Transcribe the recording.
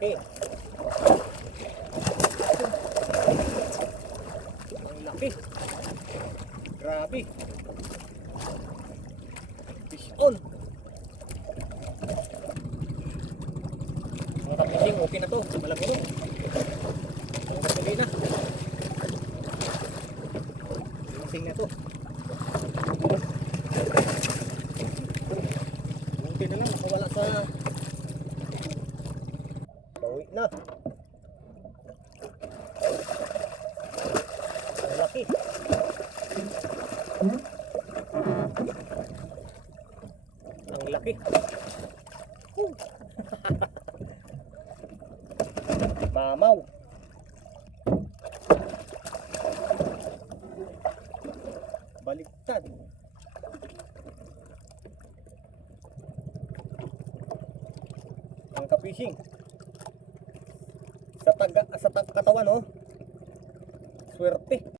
laki. Ang laki. Grabe. Fish on. Mga kapising, okay na to. Malaki to. Ang kasuli na. Pising na to. Buti na lang, nakawala sa bawi na. Ang laki. Ang laki. Mamaw. Baliktad. Ang kapising. Sa katawan, oh. Swerte.